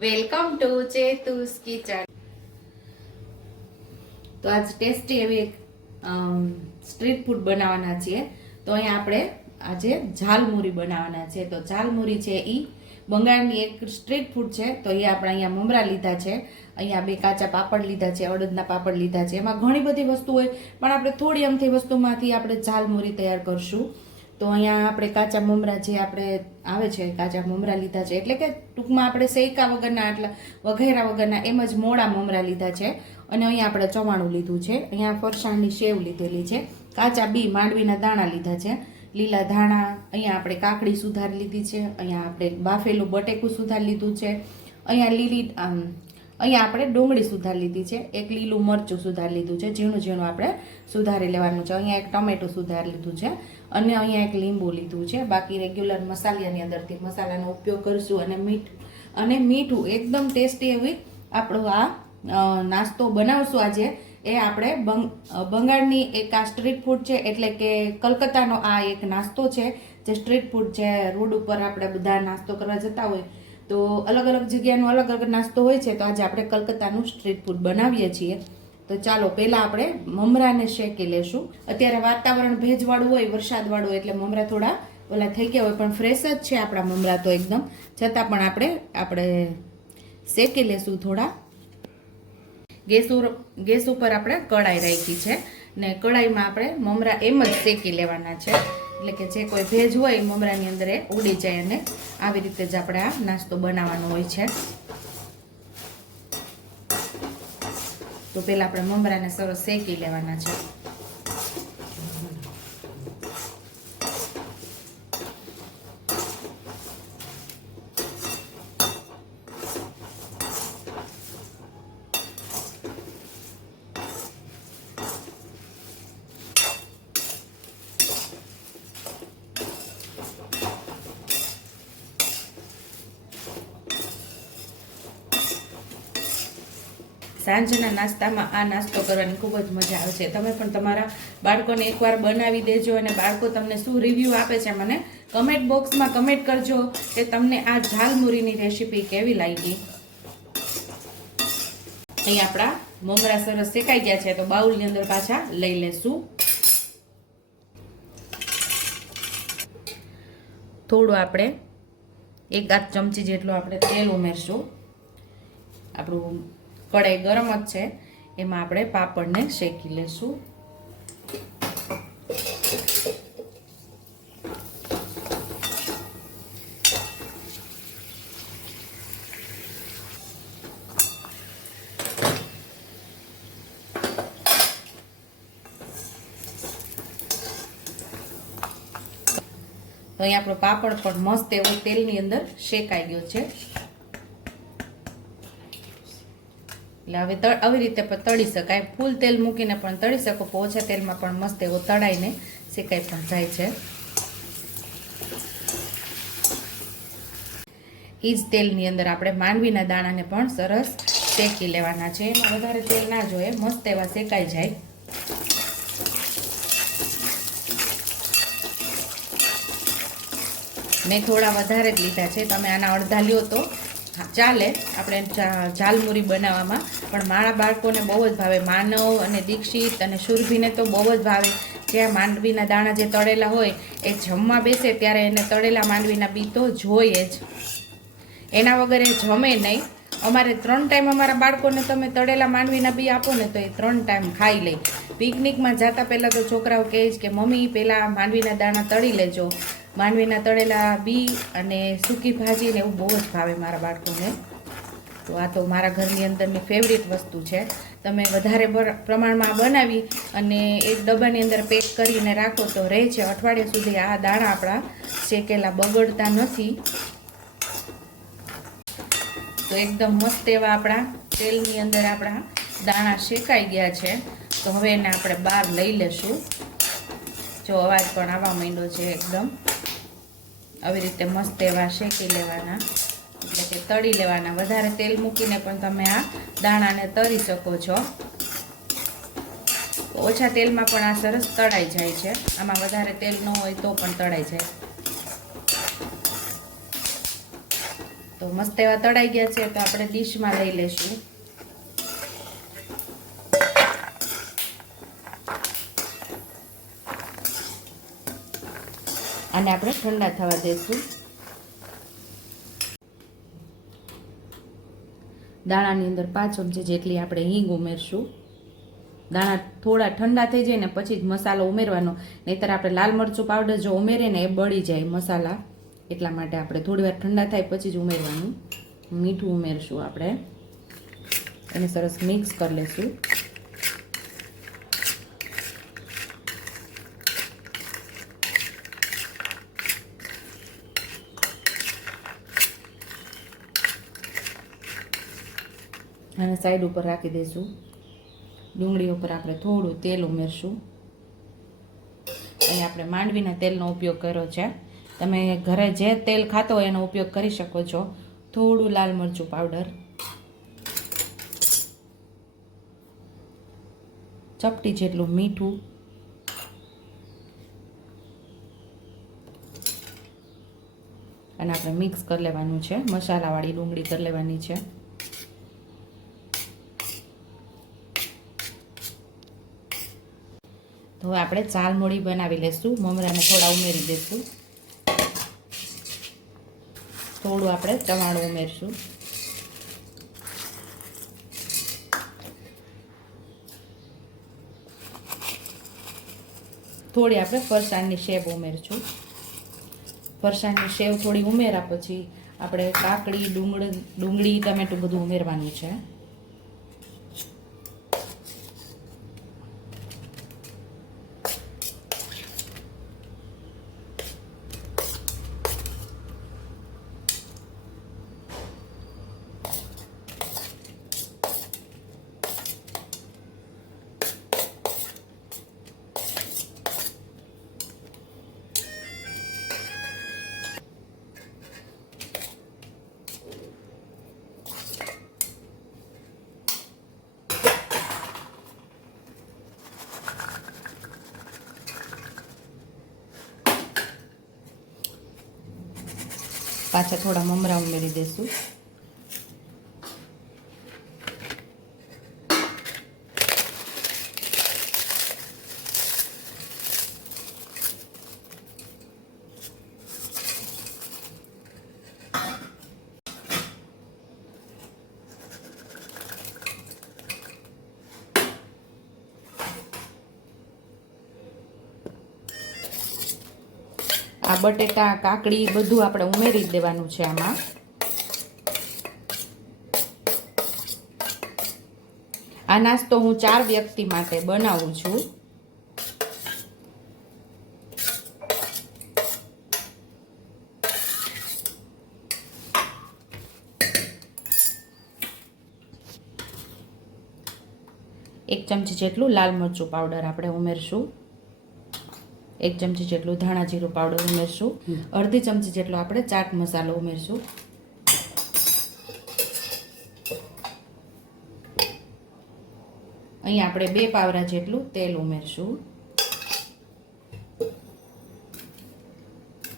Welcome to ચેતુસ kitchen. તો આજ tasty એવી એક સ્ટ્રીટ ફૂડ બનાવવાના છીએ. તો અહીંયા આપણે આજે ઝાલમુરી બનાવવાના છે. તો ઝાલમુરી છે એ બંગાળની એક સ્ટ્રીટ ફૂડ છે. તો એ આપણે અહીંયા મમરા લીધા છે. અહીંયા બે કાચા પાપડ લીધા છે, અડદના પાપડ લીધા છે. એમાં ઘણી બધી વસ્તુ હોય, પણ આપણે થોડી અમથી વસ્તુમાંથી આપણે ઝાલમુરી તૈયાર કરશું. તો અહીંયા આપણે કાચા મમરા જે આપણે આવે છે, કાચા મમરા લીધા છે. એટલે કે ટૂંકમાં આપણે શેકા વગરના એટલે વઘેરા વગરના એમ જ મોડા મમરા લીધા છે. અને અહીંયા આપણે ચવાણું લીધું છે. અહીંયા ફરસાણની સેવ લીધેલી છે. કાચા બી માંડવીના દાણા લીધા છે. લીલા ધાણા, અહીંયા આપણે કાકડી સુધાર લીધી છે. અહીંયા આપણે બાફેલું બટેકું સુધાર લીધું છે. અહીંયા લીલી અહીંયા આપણે ડુંગળી સુધારી લીધી છે, એક લીલું મરચું સુધારી લીધું છે, ઝીણું ઝીણું આપણે સુધારી લેવાનું છે. અહીંયા એક ટમેટું સુધારી લીધું છે અને અહીંયા એક લીંબુ લીધું છે. બાકી રેગ્યુલર મસાલાની અંદરથી મસાલાનો ઉપયોગ કરીશું અને મીઠ અને મીઠું એકદમ ટેસ્ટી એવી આપણો આ નાસ્તો બનાવશું આજે. એ આપણે બંગ બંગાળની એક આ સ્ટ્રીટ ફૂડ છે, એટલે કે કલકત્તાનો આ એક નાસ્તો છે, જે સ્ટ્રીટ ફૂડ છે, રોડ ઉપર આપણે બધા નાસ્તો કરવા જતા હોય. તો અલગ અલગ જગ્યાનો અલગ અલગ નાસ્તો હોય છે, તો આજે આપણે કલકત્તાનું સ્ટ્રીટ ફૂડ બનાવીએ છીએ. તો ચાલો, પહેલાં આપણે મમરાને શેકી લેશું. અત્યારે વાતાવરણ ભેજવાળું હોય, વરસાદવાળું હોય, એટલે મમરા થોડા ઓલા થઈ ગયા હોય, પણ ફ્રેશ જ છે આપણા મમરા તો એકદમ. છતાં પણ આપણે આપણે શેકી લેશું થોડા. ગેસ ગેસ ઉપર આપણે કડાઈ રાખી છે. ને કડાઈમાં આપણે મમરા એમ જ શેકી લેવાના છે. એટલે કે જે કોઈ ભેજ હોય મમરાની અંદર એ ઉડી જાય અને આવી રીતે જ આપણે આ નાસ્તો બનાવવાનો હોય છે. તો પહેલાં આપણે મમરાને સરસ શેકી લેવાના છે. સાંજના નાસ્તામાં આ નાસ્તો કરવાની ખૂબ જ મજા આવે છે. તમે પણ તમારા બાળકોને એકવાર બનાવી દેજો અને બાળકો તમને શું રિવ્યૂ આપે છે મને કમેન્ટ બોક્સમાં કમેન્ટ કરજો કે તમને આ ઝાલમુરીની રેસીપી કેવી લાગી. અહીં આપણા મમરા સરસ શેકાઈ ગયા છે, તો બાઉલની અંદર પાછા લઈ લેશું. થોડું આપણે એકાદ ચમચી જેટલું આપણે તેલ ઉમેરશું. આપણું કઢાઈ ગરમ જ છે. એમાં આપણે પાપડને શેકી લેશું. તો અહીં આપણો પાપડ પણ મસ્ત એવો તેલની અંદર શેકાઈ ગયો છે. એટલે હવે તળ આવી રીતે પણ તળી શકાય. ફૂલ તેલ મૂકીને પણ તળી શકો ઓછા તેલમાં પણ મસ્ત એવો તળાઈને શેકાઈ પણ જાય છે. એ જ તેલની અંદર આપણે માંડવીના દાણાને પણ સરસ શેકી લેવાના છે. એમાં વધારે તેલ ના જોઈએ, મસ્ત એવા શેકાઈ જાય. મેં થોડા વધારે જ લીધા છે. તમે આના અડધા લ્યો તો. ચાલે. આપણે ઝાલમુરી બનાવવામાં. પણ મારા બાળકોને બહુ જ ભાવે. માનવ અને દીક્ષિત અને સુરભીને તો બહુ જ ભાવે. જ્યાં માંડવીના દાણા જે તળેલા હોય, એ જમવા બેસે ત્યારે એને તળેલા માંડવીના બી તો જોઈએ જ. એના વગર એ જમે નહીં. અમારે ત્રણ ટાઈમ અમારા બાળકોને તમે તળેલા માંડવીના બી આપો ને તો એ ત્રણ ટાઈમ ખાઈ લે. પિકનિકમાં જતા પહેલાં તો છોકરાઓ કહે છે કે, મમ્મી, પહેલાં માંડવીના દાણા તળી લેજો. માંડવીના તળેલા બી અને સૂકી ભાજી ને એવું બહુ જ ભાવે મારા બાળકોને. તો આ તો મારા ઘરની અંદરની ફેવરિટ વસ્તુ છે. તમે વધારે પ્રમાણમાં બનાવી અને એક ડબ્બાની અંદર પેક કરીને રાખો તો રહે છે. અઠવાડિયા સુધી આ દાણા આપણા શેકેલા બગડતા નથી. તો એકદમ મસ્ત એવા આપણા તેલની અંદર આપણા દાણા શેકાઈ ગયા છે. તો હવે એને આપણે બહાર લઈ લેશું. જો અવાજ પણ આવવા માંડ્યો છે એકદમ. આવી રીતે મસ્ત એવા શેકી લેવાના. એટલે કે તળી લેવાના. વધારે તેલ મૂકીને પણ તમે આ દાણાને તળી શકો છો. ઓછા તેલમાં પણ આ સરસ તળાઈ જાય છે. આમાં વધારે તેલ ન હોય તો પણ તળાઈ જાય. તો મસ્ત એવા તળાઈ ગયા છે તો આપણે ડીશમાં લઈ લેશું. અને આપણે ઠંડા થવા દઈશું દાણાની અંદર પાંચ ચમચી જેટલી આપણે હિંગ ઉમેરશું. દાણા થોડા ઠંડા થઈ જાય ને પછી જ મસાલો ઉમેરવાનો. નહીતર આપણે લાલ મરચું પાવડર જો ઉમેરીએ ને એ બળી જાય મસાલા. એટલા માટે આપણે થોડીવાર ઠંડા થાય પછી જ ઉમેરવાનું. મીઠું ઉમેરશું આપણે. એને સરસ મિક્સ કરી લેશું. અને સાઈડ ઉપર રાખી દઈશું ડુંગળી ઉપર આપણે થોડું તેલ ઉમેરશું. અહીં આપણે માંડવીના તેલનો ઉપયોગ કર્યો છે. તમે ઘરે જે તેલ ખાતો હોય એનો ઉપયોગ કરી શકો છો. થોડું લાલ મરચું પાવડર. ચપટી જેટલું મીઠું. અને આપણે મિક્સ કરી લેવાનું છે. મસાલાવાળી ડુંગળી કરી લેવાની છે તો હવે આપણે ચાલ મોળી બનાવી લેશું. મમરાને થોડા ઉમેરી દઈશું થોડું આપણે ટમાણું ઉમેરશું. થોડી આપણે ફરસાણની શેપ ઉમેરશું. ફરસાણની શેવ થોડી ઉમેર્યા પછી આપણે કાકડી, ડુંગળી ડુંગળી, ટમેટું બધું ઉમેરવાનું છે. પાછા થોડા મમરા ઉમેરી દઈશું આ બટેટા, કાકડી બધું આપણે ઉમેરી દેવાનું છે આમાં. આ નાસ્તો હું ચાર વ્યક્તિ માટે બનાવું છું. એક ચમચી જેટલું લાલ મરચું પાવડર આપણે ઉમેરશું. એક ચમચી જેટલું ધાણા જીરું પાવડર ઉમેરશું. અડધી ચમચી જેટલો આપણે ચાટ મસાલો ઉમેરશું. અહીં આપણે બે પાવરા જેટલું તેલ ઉમેરશું.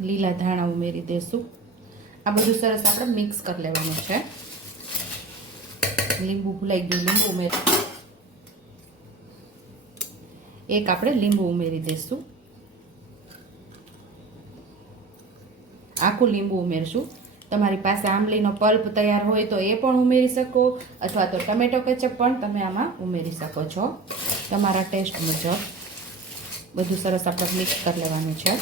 લીલા ધાણા ઉમેરી દઈશું આ બધું સરસ આપણે મિક્સ કરી લેવાનું છે. લીંબુ ભૂલાઈ ગયું લીંબુ ઉમેરશું એક આપણે લીંબુ ઉમેરી દઈશું આખું લીંબુ ઉમેરશું. તમારી પાસે આંબલીનો પલ્પ તૈયાર હોય તો એ પણ ઉમેરી શકો, અથવા તો ટમેટો કેચપ પણ તમે આમાં ઉમેરી શકો છો. તમારા ટેસ્ટ મુજબ. બધું સરસ આપણે મિક્સ કરી લેવાનું છે.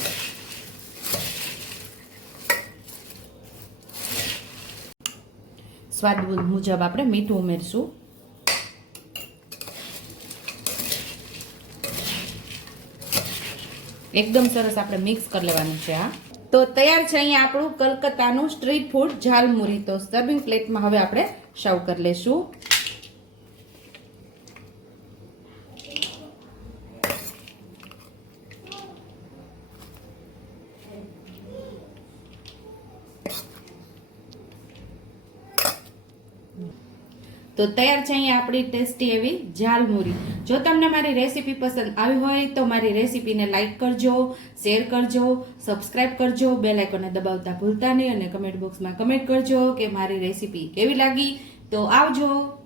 સ્વાદ મુજબ આપણે મીઠું ઉમેરશું. એકદમ સરસ આપણે મિક્સ કરી લેવાનું છે આ. તો તૈયાર છે અહીંયા આપણું કલકત્તાનું સ્ટ્રીટ ફૂડ ઝાલમુરી. તો સર્વિંગ પ્લેટમાં હવે આપણે સર્વ કરી લેશું તો તૈયાર છે અહીંયા આપણી ટેસ્ટી એવી ઝાલમુરી જો તમને મારી રેસીપી પસંદ આવી હોય તો મારી રેસીપીને લાઇક કરજો, શેર કરજો, સબસ્ક્રાઇબ કરજો આઇકોનને દબાવતા ભૂલતા નહીં અને કમેન્ટ બોક્સમાં કમેન્ટ કરજો કે મારી રેસીપી કેવી લાગી. તો આવજો.